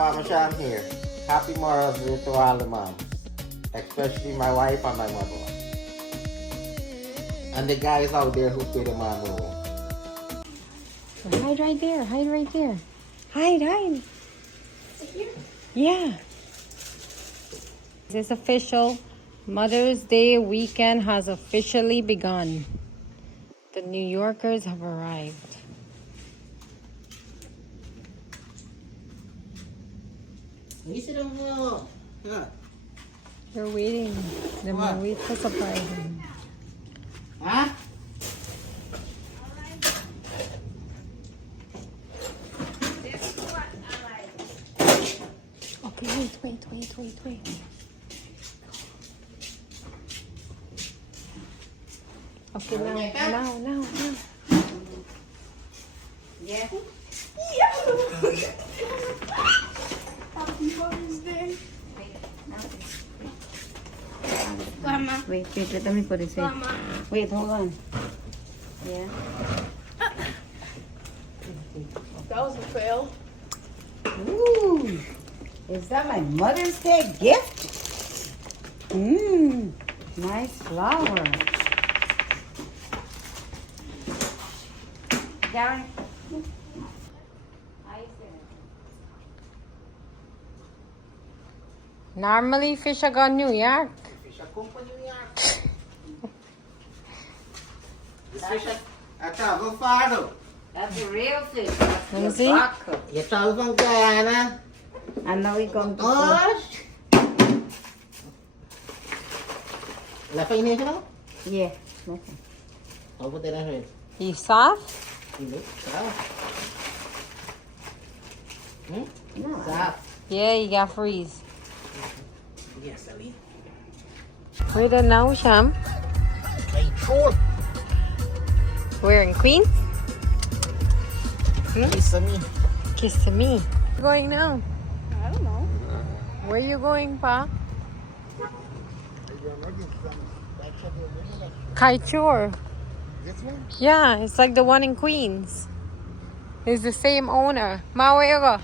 Parmesan here. Happy Mother's Day to all the moms, especially my wife and my mother. And the guys out there who pay the mom role. Hide right there. Hide right there. Hide. Is it here? Yeah. It's official. Mother's Day weekend has officially begun. The New Yorkers have arrived. They're waiting. They might wait for surprise. Huh? Okay, wait. Okay, now. Yeah. Happy Mother's Day. Mama. Wait, let me put it. Mama. Wait, hold on. Yeah. That was a fail. Ooh, is that my Mother's Day gift? Nice flower. Darren. Normally, fish are gone New York. Fish come from New York. This fish I travel far though. That's a real fish. Let me see. You travel from Guyana. And now we come to Oh! Left in here now? Yeah. Okay. Over there. You soft? No. Soft. Yeah, you got freeze. Yes, Ali. Where the now, Sham? Hey, cool. We're in Queens? Listen me. Kiss to me. Where you going now? I don't know. Where you going, Pa? Kaichur. This one? Yeah, it's like the one in Queens. It's the same owner. Ma, where you go?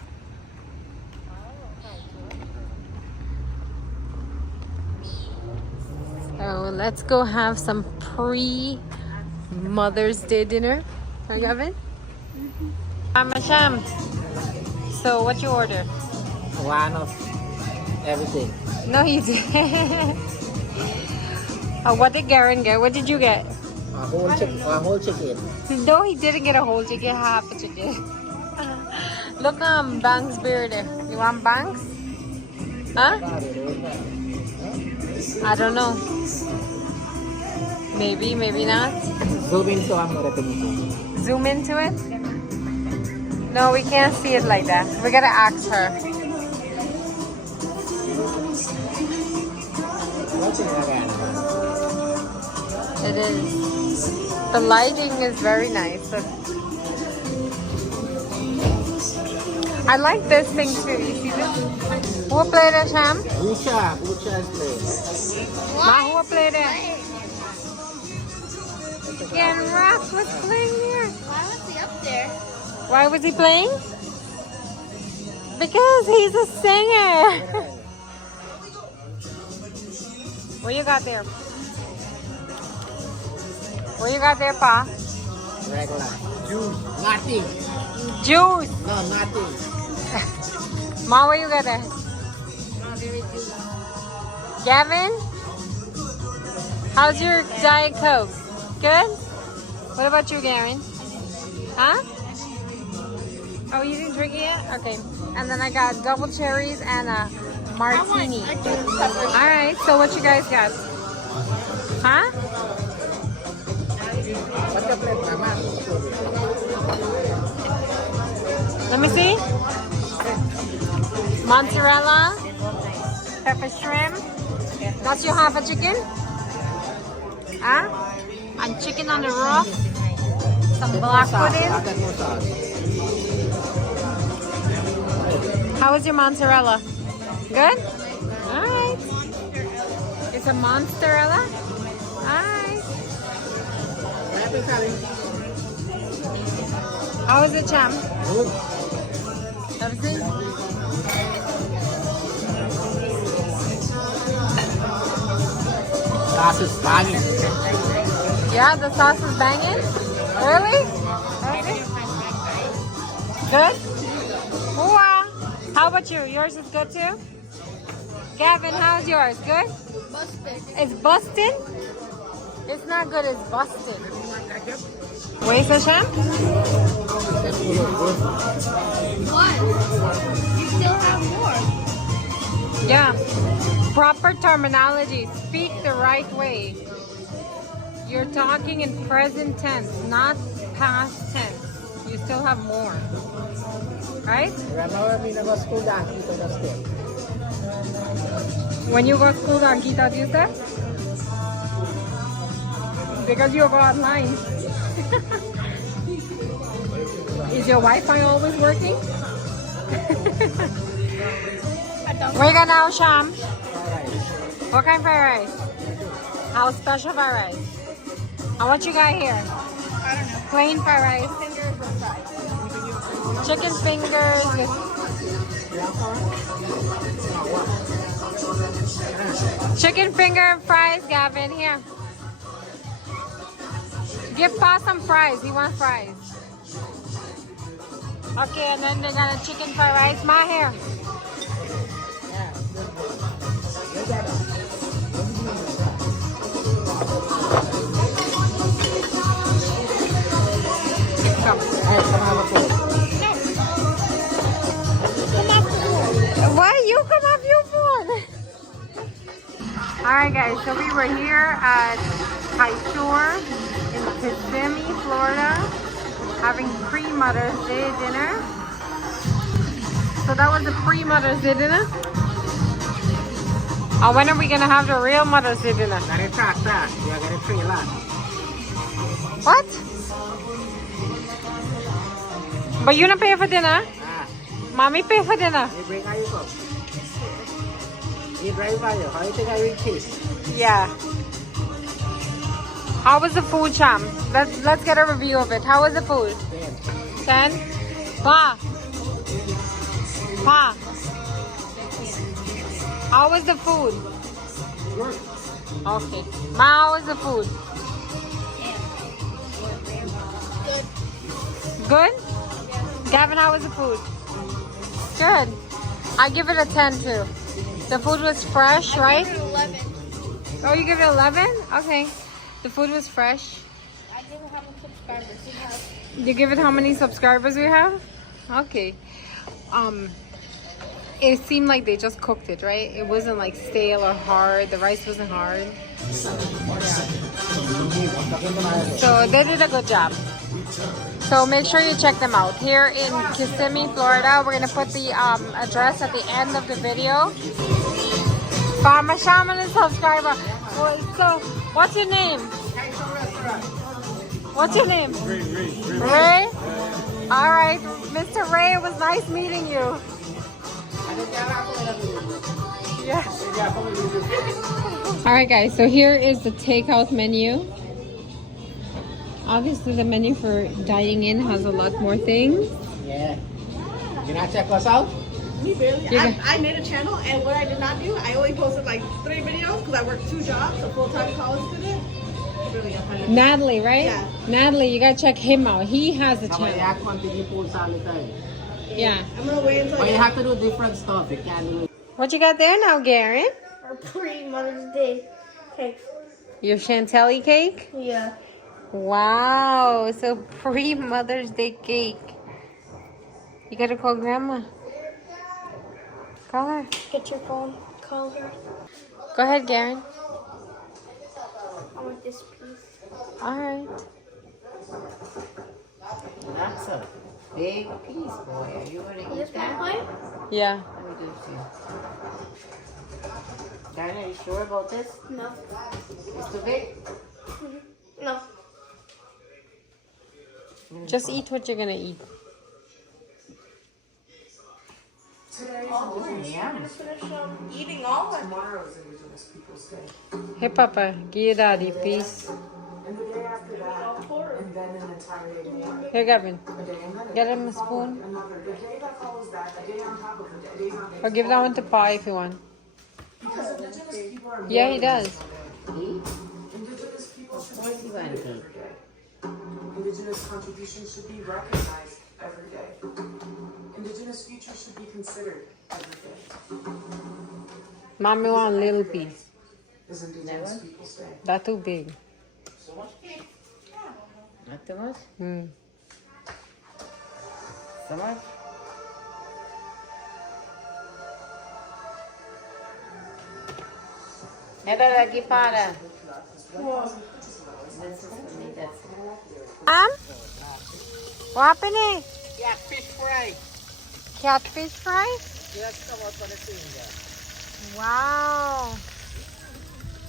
So let's go have some pre-Mother's Day dinner. Are you having? Mama Sham. So what you order? One of everything. No, you didn't. What did Garen get? What did you get? A whole chicken. No, he didn't get a whole chicken, half a chicken. Look, Banks beer there. You want Banks? Huh? I don't know. Maybe, maybe not. Zoom in so I'm not at the meeting. Zoom into it? No, we can't see it like that. We gotta ask her. It is. The lighting is very nice. I like this thing too. You see this? Who played it, Sham? Bucha is playing. Ma, who played it? KenRock was playing here. Why was he up there? Why was he playing? Because he's a singer. What you got there? What you got there, Pa? Regular. Juice. Nothing. Juice. No, nothing. Ma, what you got there? Gavin? How's your Diet Coke? Good? What about you, Gavin? Huh? Oh, you didn't drink it yet? Okay. And then I got double cherries and a martini. Alright, so what you guys got? Huh? What's the plate, Mama? Let me see. Mozzarella, pepper shrimp. That's your half a chicken? Huh? And chicken on the roof. Some black pudding. How is your mozzarella? Good? Alright. It's a mozzarella? Alright. How is it, Cham? Good. Everything? Sauce is banging. Yeah, the sauce is banging. Really? Okay. Good? Wow. How about you? Yours is good too? Gavin, how's yours? Good? Busted. It's busted? It's not good, it's busted. Wait, Sasham? What? You still have more. Yeah. Proper terminology. Speak the right way. You're talking in present tense, not past tense. You still have more. Right? When you go to school, Ankita, do you say? Because you go online. Is your Wi-Fi always working? We're gonna now, Sham. What kind of fried rice? How special fried rice? And what you got here? I don't know. Plain fried rice. Fingers or fries. Chicken fingers with chicken finger and fries, Gavin. Here. Give Pa some fries. He wants fries. Okay, and then they got a chicken fried rice. Ma, here. Come. Why you come off your phone? Alright guys, so we were here at Shore in Kissimmee, Florida, having pre-Mother's Day dinner. So that was the pre-Mother's Day dinner. When are we gonna have the real Mother's Day dinner? What? But you don't pay for dinner? Mommy pay for dinner. Yeah. How was the food, Cham? Let's get a review of it. How was the food? 10. Pa. Pa. How was the food? Okay. Ma, how was the food? Good? Gavin, how was the food? Good. I give it a 10 too. The food was fresh, right? I give it 11. Oh, you give it 11? Okay. The food was fresh. I give it how many subscribers you have. You give it how many subscribers we have? Okay. It seemed like they just cooked it, right? It wasn't like stale or hard. The rice wasn't hard. So they did a good job. So make sure you check them out. Here in Kissimmee, Florida. We're going to put the address at the end of the video. Farmer Shaman is subscriber. So, what's your name? What's your name? Ray. All right, Mr. Ray, it was nice meeting you. Yeah. All right, guys. So here is the takeout menu. Obviously, the menu for dining in has a lot more things. Yeah. You not check us out? Me barely. Yeah. I made a channel, and what I did not do, I only posted like 3 videos because I worked 2 jobs, a full-time college student. Really, Natalie, right? Yeah. Natalie, you gotta check him out. He has a channel. Yeah. I'm gonna wait until But you have to do different stuff. You can't do. What you got there now, Garen? Our pre-Mother's Day cake. Your chantilly cake? Yeah. Wow. So pre-Mother's Day cake. You gotta call Grandma. Call her. Get your phone. Call her. Go ahead, Garen. I want this piece. All right. That's a big piece, boy. Are you going to This eat one, that? plate? Yeah. Let me do it to you. Diana, are you sure about this? No. It's too big? No. Just eat what you're gonna eat. Oh, yum. finish eating all of Hey, Papa. Give your daddy, please. it. then an entire day more. Here, Gavin. A day and then Get him a spoon. another. The day that follows that, a day on top of it, a day on day. Or give that one to Pa if you want. Because indigenous people are Yeah, he does. indigenous people should be included every day. Indigenous contributions should be recognized every day. Indigenous futures should be considered every day. Mommy want a little piece. Is indigenous people's day. That too big. Not too much? Hmm. So much? Ito lagi para. This is for me, that's What happened? Catfish fry. Catfish fry? Just come out for the finger. Wow.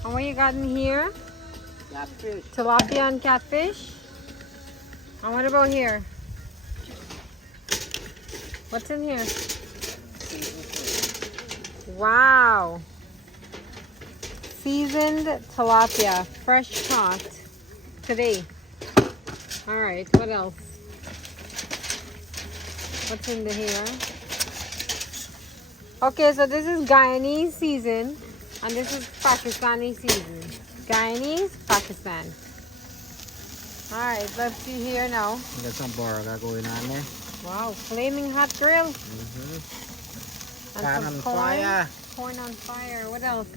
And what you got in here? Catfish. Tilapia and catfish. And what about here? What's in here? Wow. Seasoned tilapia, fresh caught today. All right, what else? What's in here? Okay, so this is Guyanese season, and this is Pakistani season. Guyanese, Pakistan. All right, let's see here now. Got some burger going on there. Wow, flaming hot grill. And Pan some on corn. fire. Corn on fire. What else?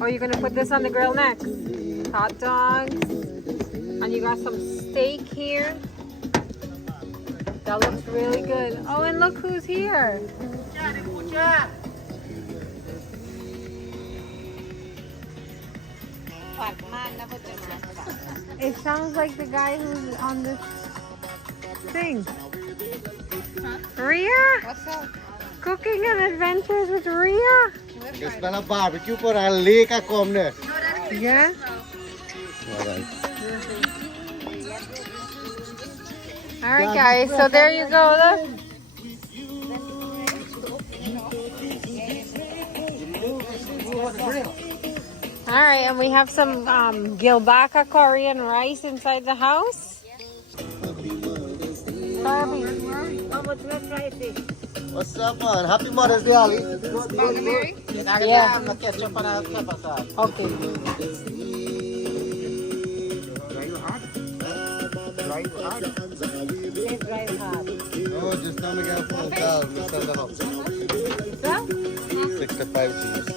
Oh, you're gonna put this on the grill next. Hot dogs. And you got some steak here. That looks really good. Oh, and look who's here. It sounds like the guy who's on this thing. Ria? What's up? Cooking and adventures with Ria? It's been a barbecue for a lake a come there. Yeah? Alright. Alright guys, so there you go, look. Alright, and we have some gilbaka curry and rice inside the house. Barbie. What's up, man? Happy Mother's Day, Ali. Yeah. Ketchup and pepper sauce. Okay. Right hard. No, just tell me get a full towel. We send them up. 65 cheese.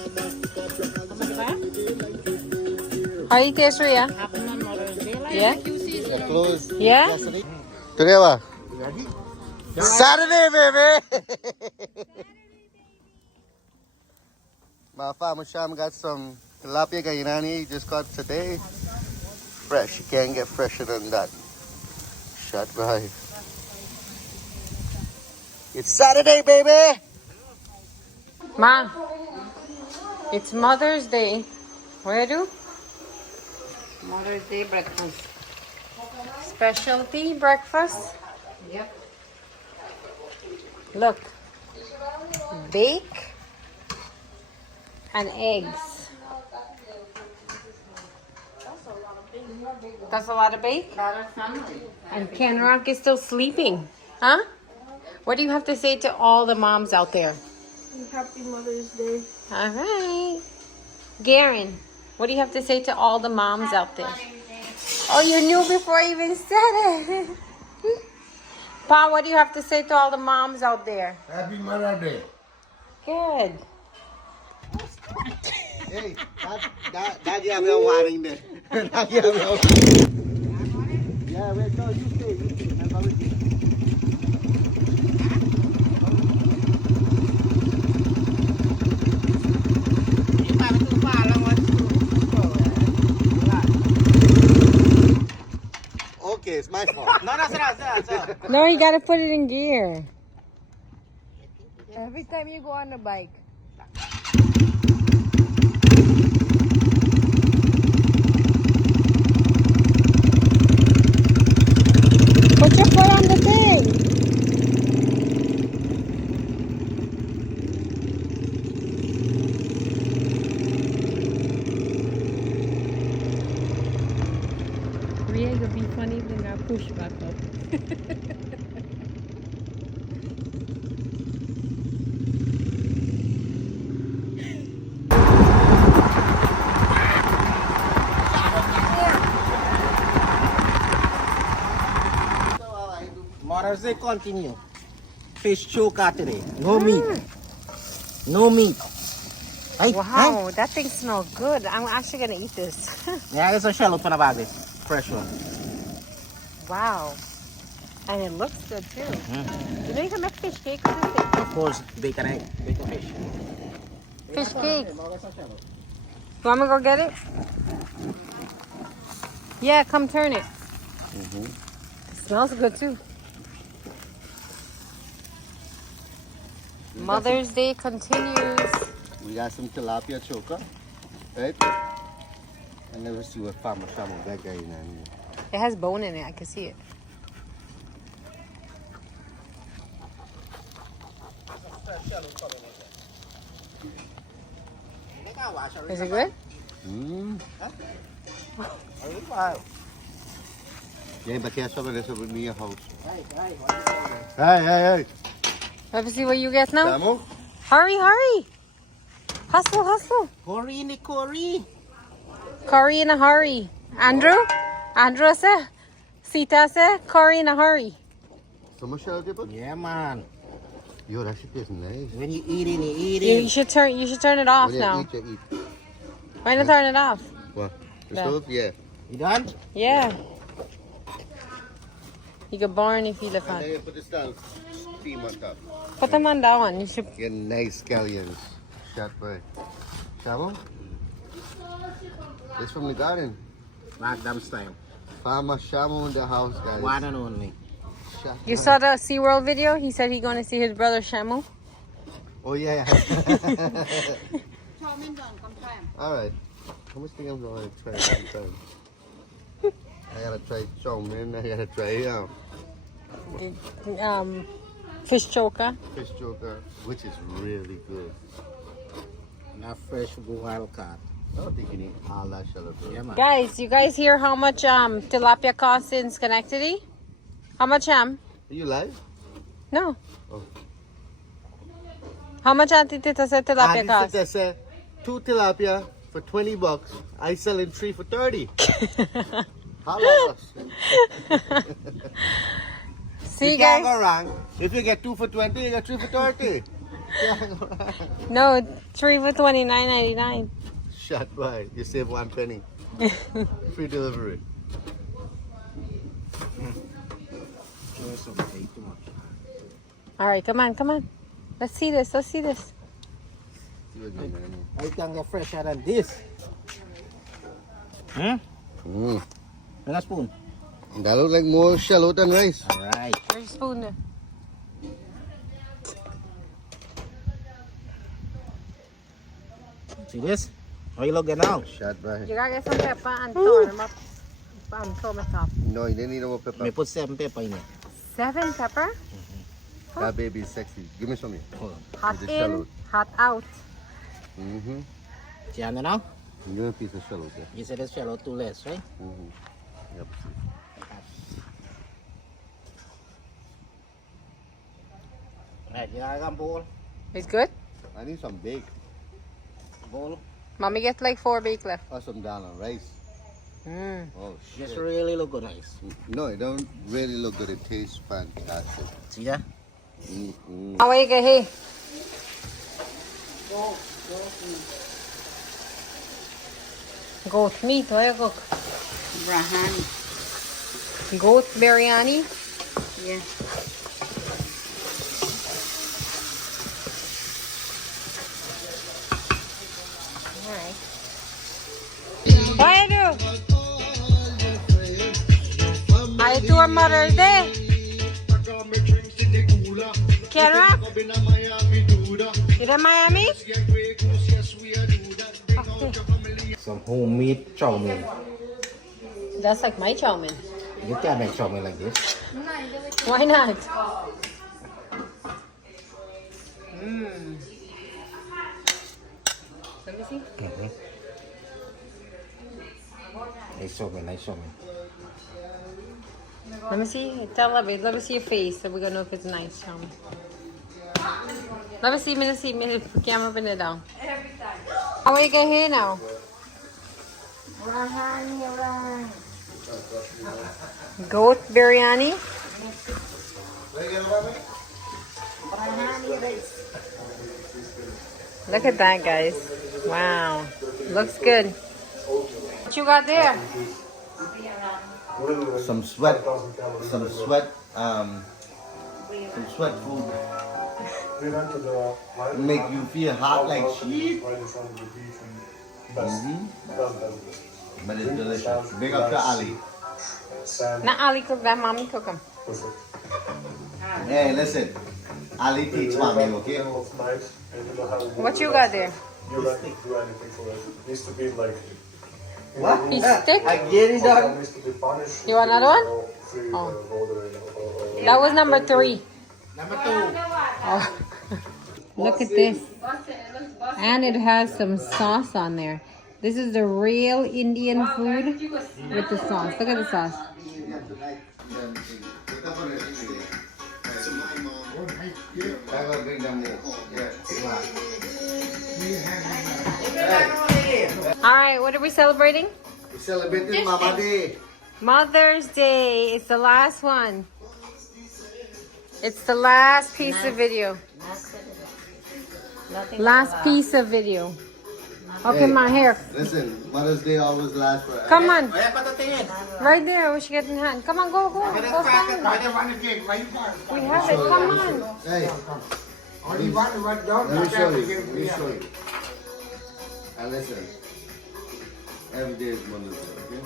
How you taste, Ria? Yeah? They're closed. Yeah? Yesterday. Today, what? Saturday, baby! My farmer Sham got some tilapia gainani he just caught today. Fresh. You can't get fresher than that. Shut right. It's Saturday, baby! Ma, it's Mother's Day. What do? Mother's Day breakfast. Specialty breakfast. Yep. Look. Bake and eggs. That's a lot of bake? And KenRock is still sleeping. Huh? What do you have to say to all the moms out there? Happy Mother's Day. All right. Garen, what do you have to say to all the moms out there? Oh, you knew before I even said it. Pa, what do you have to say to all the moms out there? Happy Mother's Day. Good. Hey, that you have no warning there. That you have no. Yeah, wait, no, you stay. I'm coming. Okay, it's my fault. No, that's not. No, you gotta put it in gear. Every time you go on the bike. Put your foot on the thing. Push back up. Mother's Day continue. Fish choker today. No meat. No meat. Hey, Wow, that thing smells good. I'm actually gonna eat this. Yeah, it's a shell for the bag. This fresh one. Wow. And it looks good too. You know you can make fish cake with this thing. Of course, bacon egg, bacon fish. Fish cake. You want me to go get it? Yeah, come turn it. It smells good too. Mother's Day continues. We got some tilapia choker, right? I never see what farmer shamu that guy in here. It has bone in it. I can see it. Is it good? Yeah, but there's some of this over near house. Hey. Let me see what you get now. Shamu? Hurry, hurry. Hustle, hustle. Curry in the curry. Curry in a hurry. Andrew? Andrew say, Sita say, curry in a hurry. So much shell dip? Yeah, man. Yo, that shit is nice. When you eating, you You eating. should turn it off When you now. eat, you eat. Why not turn it off? What? The Yeah. stove? Yeah. You done? Yeah. You get born if you live And on. then you put the stove steam on top. Put them on that one. You should. Get nice scallions. Shot by. Shamu? It's from the garden. Magnum style. Farmer Shamu in the house, guys. One and only. Shot You by. saw the SeaWorld video? He said he's going to see his brother Shamu. Oh, yeah. All right. How much think I'm going to try one time? I gotta try chow mein. I gotta try Fish choker. fish choker, which is really good. Not fresh wild caught. I don't think you need all that shell of Yeah, man. Guys, you guys hear how much tilapia costs in Schenectady? How much, Are you live? No. Oh. How much Auntie Tita said tilapia Auntie costs? Tita said 2 tilapia for $20. I selling 3 for 30. Holla us. See, You can't guys? go wrong. If you get 2 for 20, you get 3 for 30. Can't go wrong. No, 3 for $29.99. Shut by. You save 1 penny. Free delivery. All right, come on, come on. Let's see this. Let's see this. I can get fresher than this. Hmm? Mm. And a spoon. That looks like more shallow than rice. All right. Where's your spoon there? See this? How you looking now? Shut by. You gotta get some pepper and throw them up and throw them top. No, you didn't need no pepper. Me put 7 pepper in it. 7 pepper? That baby is sexy. Give me some here. Hold on. Hot With the in, shallot. hot out. Mm-hmm. See under now? Give me a piece of shallot there. You said it's shallow too less, right? Mm-hmm. Yep. Right, you got a bowl. It's good? I need some bake Bowl. Mommy get like 4 bake left. or some down on rice. Mm. Oh, shit. Just really look good nice. No, it don't really look good. It tastes fantastic. See that? Mm-hmm. How are you get here? Goat meat, what you cook? Brahani. Goat biryani? Yeah. Alright. What you do? How you do on Mother's Day? KenRock? You in Miami? Some homemade chow mein. That's like my chow mein. You can't make chow mein like this. Why not? Let me see. Nice chow mein, nice chow mein. Let me see. Tell Lovey. Let me see your face so we're gonna know if it's nice. Show me. Let me see. Let me see. Let me put camera up in there down. How are you going here now? Goat biryani. Look at that, guys. Wow. Looks good. What you got there? Some sweat food. Make you feel hot like shit. But it's delicious. Big up to Ali. Not Ali cook that, mommy cook them. Hey, listen. Ali teach mommy, okay? What you got there? You don't need to do anything for it. It needs to be like What? Piece of stick? I get it done. needs to be punished. You want another one? Oh. That was number 3. Number 2. Oh. Look at this. And it has some sauce on there. This is the real Indian food with the sauce. Look at the sauce. Alright, what are we celebrating? We're celebrating Mama Day. Mother's Day. It's the last one. It's the last piece of video. Last piece of video. Okay, Hey, my hair. Listen, Mother's Day always lasts forever. Come on. Kaya patatingin. Right there. We should get in hand. Come on, go, go. Go find it. We have it. Come on. Hey, let me show you. Let me show you. And listen, every day is Mother's Day, okay?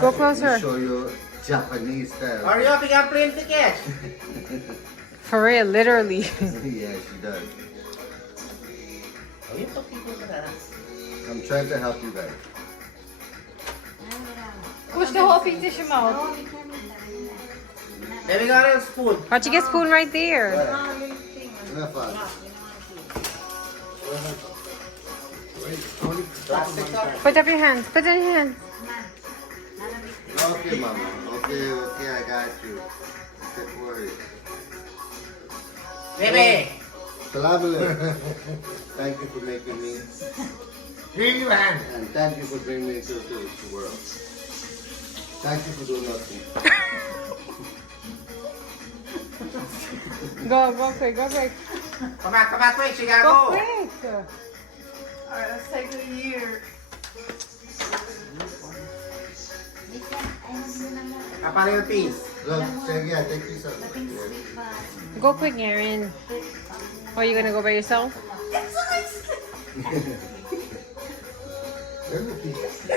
Go Let closer. me show you Japanese style. Are you having a plane ticket? For real, literally. Yeah, she does. I'm trying to help you guys. Push the whole piece in your mouth. Then we got a spoon. Why don't you get spoon right there? Enough fun. Put up your hands. Put it in your hands. Okay, Mama. Okay, I got you. Don't worry. Baby. Salam alaikum. Thank you for making me. Give your hand. And thank you for bringing me to the world. Thank you for doing nothing. Go quick, go quick. Come back quick, Go Chicago. quick. Alright, let's take the year. Kapal yung piece. Look, take this up. Go quick, Aaron. Oh, you gonna go by yourself?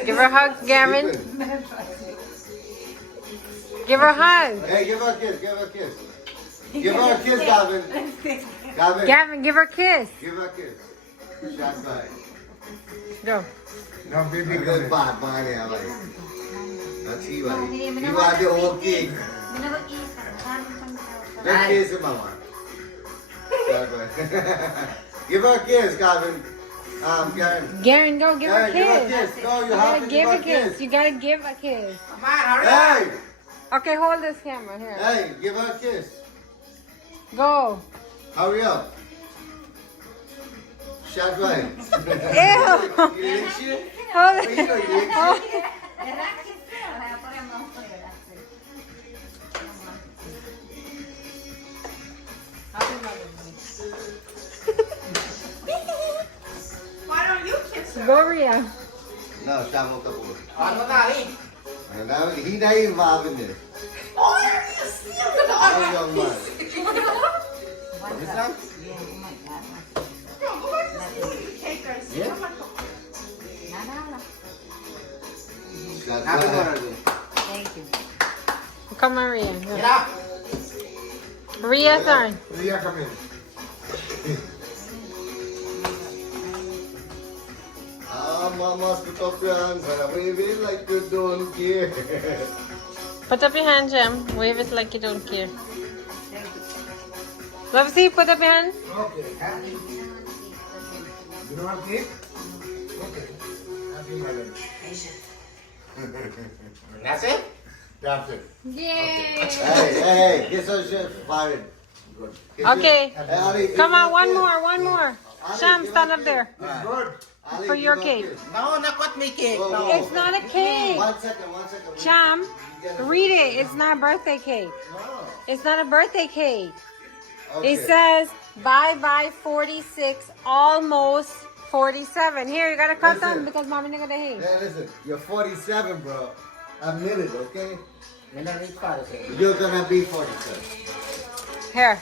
Give her a hug, Gavin. Give her a hug. Hey, give her a kiss. Give her a kiss. Give her a kiss, Gavin. Gavin. Gavin, give her a kiss. Give her a kiss. Shot by. Go. No, baby. Good bad man, yeah, like. That's he, like. You are the old king. Let's kiss him, Mama. Shot by. Give her a kiss, Gavin. Gavin. Garen, go give her a Garen, kiss. give her a kiss. Go, you You have gotta to give a kiss. You gotta give a kiss. Come on, hurry up. Hey! Okay, hold this camera here. Hey, give her a kiss. Go. Hurry up. Shot right. Ew. You lick shit? Hold You know you lick Oh. shit? Why don't you kiss her? Go, Rhea. No, Shamo Kapoor. Ano dali? He not involved in this. Oh, are you serious? Oh, young man. This lang? Go back to sleep. Take her. Yeah. Come on. Shot Happy right. Mother's Day. Come on, Rhea. Get up. Rhea, turn. Leah, come in. Mama, put up your hands and wave it like you don't care. Put up your hand, Jem. Wave it like you don't care. Love, see, put up your hand. Okay, happy. You don't want cake? Okay. Happy Mother's Day. That's it? That's it. Yay! Hey, get some shit fired. Good. Okay. Hey, Ali, Come on, one kiss. more. Sham, stand up there. Good. Ali, For your give a cake. kiss. No, not what me cake. Go, No. go. It's not a cake. 1 second. Sham, read it. It's not a birthday cake. No. It's not a birthday cake. Okay. It says bye 46, almost 47. Here, you gotta cut Listen. them because mommy not gonna hate. Hey, listen, you're 47, bro. Admit it, okay? You're not reach 47. You're gonna be 47. Here.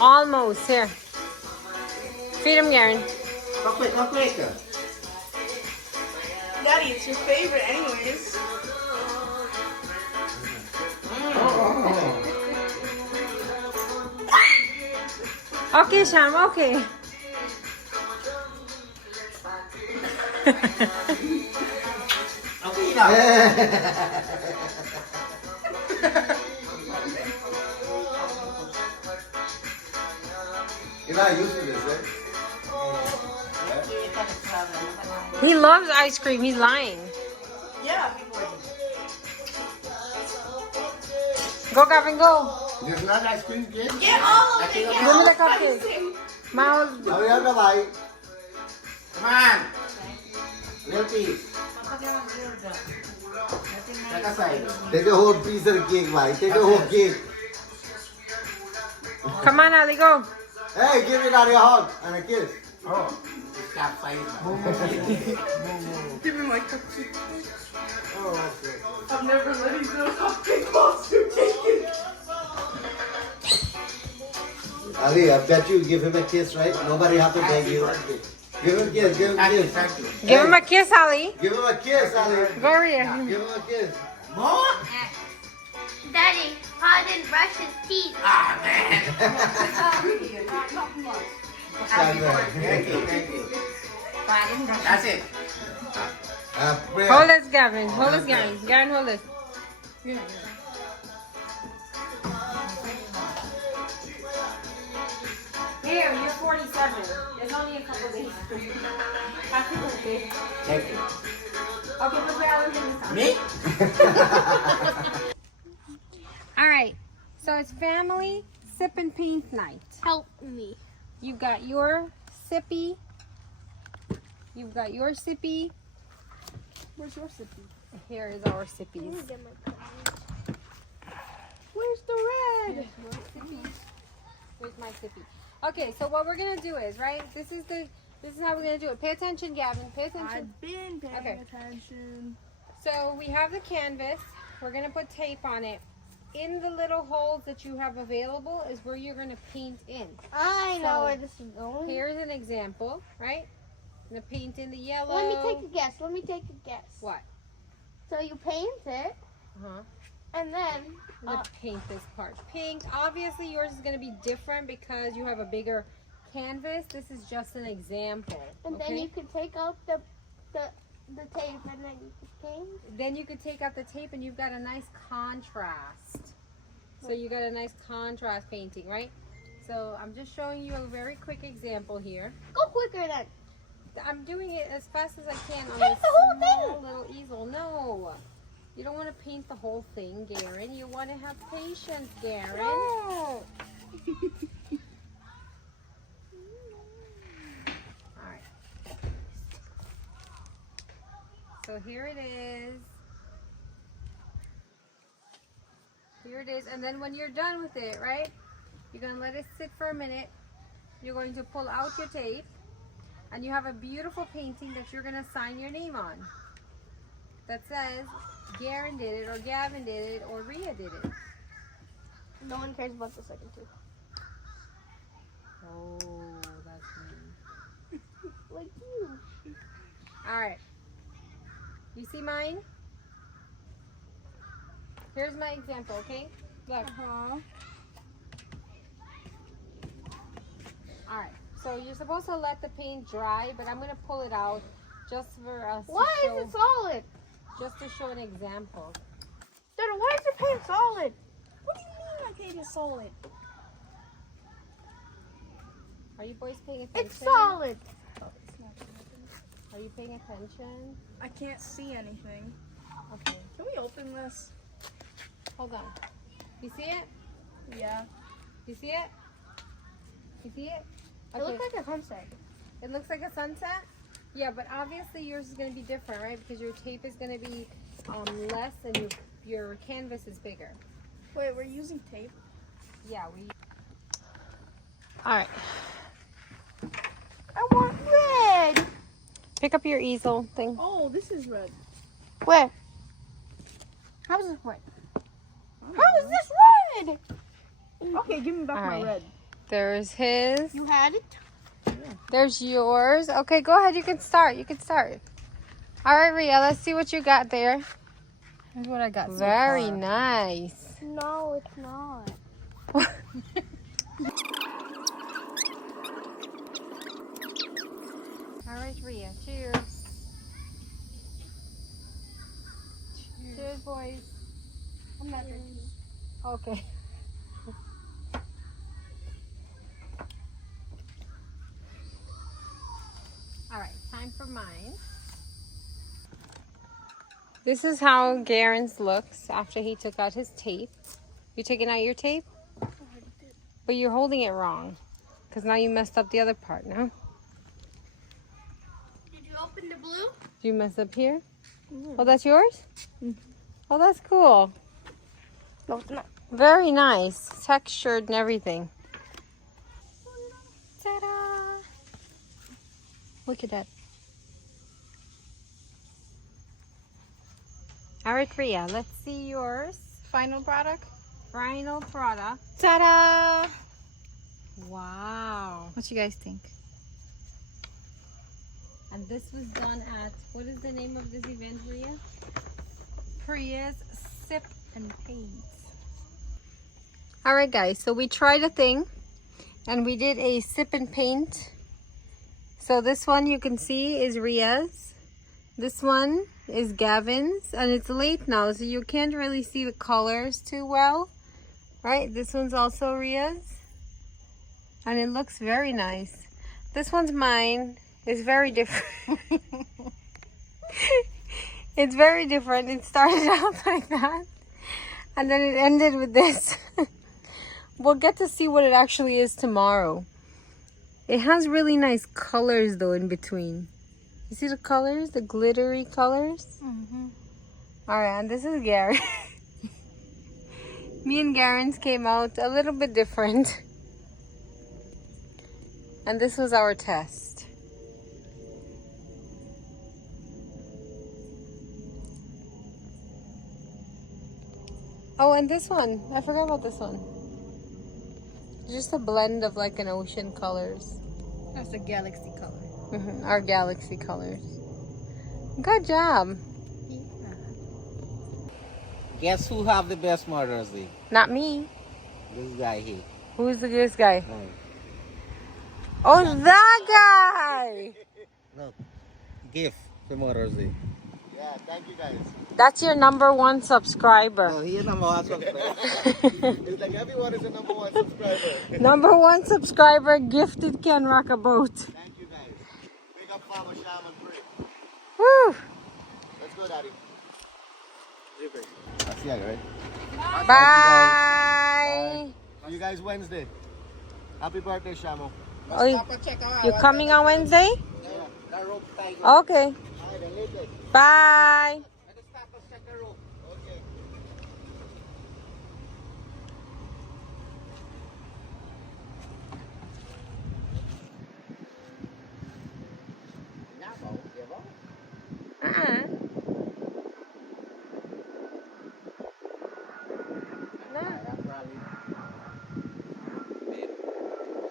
Almost. Here. Feed him, Garen. Go quick. Daddy, it's your favorite anyways. Okay, Sham, okay. Okay now. You're not used to this, right? He loves ice cream. He's lying. Yeah. Go, Gavin, go. There's not ice cream yet? Get all of it. Give me the cupcake. Mouse. Hurry up, bye. Come on. Little piece. Take aside. Take a whole piece of the cake, bye. Take a whole cake. Come on, Ali, go. Hey, give me that a hug and a kiss. Oh. Stop fighting. Give him like cupcake. Oh, okay. I've never let him know cupcake close to cake. Ali, I bet you give him a kiss, right? Nobody have to beg you. Give him a kiss, give him a kiss. Thank you. Give him a kiss, Ali. Give him a kiss, Ali. Go here. Give him a kiss. More? Daddy, Pa didn't brush his teeth. Ah, man. Stand there. Thank you. That's it. Prayer. Hold this, Gavin. Hold this, Gavin. Gavin, hold this. Here, you're 47. There's only a couple days. Happy birthday. Thank you. Okay, prepare everything this time. Me? All right. So it's family sip and paint night. Help me. You've got your sippy. You've got your sippy. Where's your sippy? Here is our sippies. Where's the red? Where's my sippy? Okay, so what we're gonna do is, right? This is how we're gonna do it. Pay attention, Gavin. Pay attention. I've been paying Okay. attention. So we have the canvas. We're gonna put tape on it. In the little holes that you have available is where you're gonna paint in. I know So, where this is going. Here's an example, right? I'm gonna paint in the yellow. Let me take a guess. What? So you paint it, Uh-huh. and then I'm gonna paint this part pink. Obviously yours is gonna be different because you have a bigger canvas. This is just an example. and okay? then you can take out the tape, and then you can paint. Then you could take out the tape and you've got a nice contrast. So you got a nice contrast painting, right? So I'm just showing you a very quick example here. Go quicker then. I'm doing it as fast as I can on Paint this the whole small thing. little easel. No, you don't want to paint the whole thing, Garen. You want to have patience, Garen. No. All right. So here it is. Here it is. And then when you're done with it, right, you're going to let it sit for a minute. You're going to pull out your tape. And you have a beautiful painting that you're going to sign your name on. That says Garen did it, or Gavin did it, or Rhea did it. No one cares about the second two. Oh, that's me. Like you. All right. You see mine? Here's my example, okay? Look. Uh-huh. All right. So you're supposed to let the paint dry, but I'm going to pull it out just for us Why to show, is it solid? just to show an example. Dad, why is your paint solid? What do you mean my paint is solid? Are you boys paying attention? It's solid. Are you paying attention? I can't see anything. Okay, Can we open this? hold on. You see it? Yeah. You see it? You see it? It looks like a sunset. It looks like a sunset? Yeah, but obviously yours is going to be different, right? Because your tape is going to be less and your canvas is bigger. Wait, we're using tape? Yeah, we... Alright. I want red! Pick up your easel thing. Oh, this is red. Where? How is this red? How is this red? Okay, give me back my Alright. red. There's his. You had it? There's yours. Okay, go ahead. You can start. You can start. All right, Rhea, let's see what you got there. Here's what I got. Very nice. No, it's not. All right, Rhea. Cheers. Cheers, boys. I'm not drinking. Okay. All right, time for mine. This is how Garen's looks after he took out his tape. You taking out your tape? But you're holding it wrong. Because now you messed up the other part, no? Did you open the blue? Did you mess up here? Oh, that's yours? Oh, that's cool. No, it's not. Very nice. Textured and everything. Ta-da! Look at that. All right, Rhea, let's see yours. Final product? Final product. Ta-da! Wow. What you guys think? And this was done at, what is the name of this event, Rhea? Priya's Sip and Paint. All right, guys, so we tried a thing and we did a sip and paint. So this one you can see is Rhea's. This one is Gavin's, and it's late now, so you can't really see the colors too well. Right, this one's also Rhea's. And it looks very nice. This one's mine. It's very different. It's very different. It started out like that. And then it ended with this. We'll get to see what it actually is tomorrow. It has really nice colors though in between. You see the colors? The glittery colors? Mm-hmm. Alright, and this is Garen. Me and Garen's came out a little bit different. And this was our test. Oh, and this one. I forgot about this one. Just a blend of like an ocean colors. That's a galaxy color. Our galaxy colors. Good job. Guess who have the best Mother's Day? Not me. This guy here. Who's this guy? Oh, that guy! Look, gift for Mother's Day. Yeah, thank you guys. That's your #1 subscriber. Oh, he number one subscriber. It's like everyone is a #1 subscriber. #1 subscriber gifted KenRock a boat. Thank you guys. Big up Mama Sham and Brie. Woo! Let's go, Daddy. I'll see you, right? Bye! See you guys Wednesday. Happy birthday, Shamo. Oh, you coming on Wednesday? Okay. Alright, then later. Bye! Okay.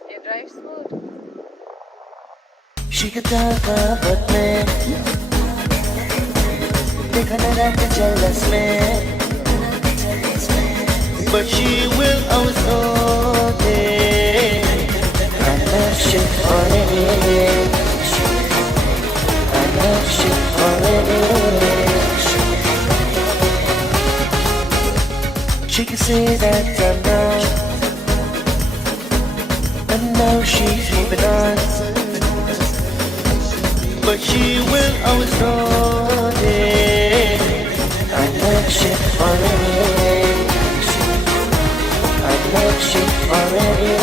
You drive smooth. She could talk about me. They kinda like to jealous me. But she will always know it. I know she already. I know she already. She can say that I'm wrong. And now she's moving on. But she will always know it. I shit already. I like shit already.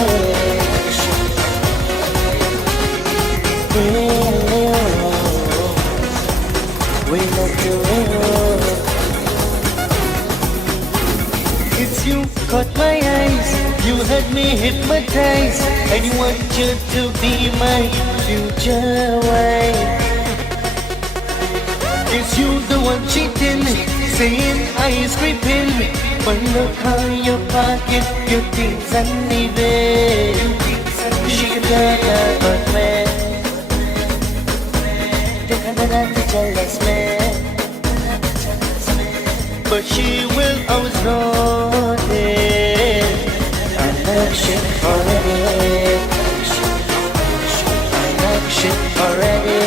We love you. It's you caught my eyes. You had me hypnotized. I want you to be my future wife. Is you the one cheating, saying I scraping? But look how you pocket your things and leave it. She can talk about me. Think I'm not jealous man, but she will always know it. I like shit already. I like shit already.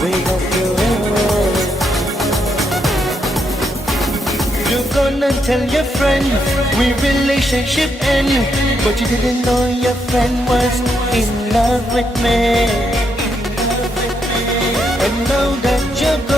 We love you. You're gonna tell your friend we relationship end, but you didn't know your friend was in love with me. And now that you're gone,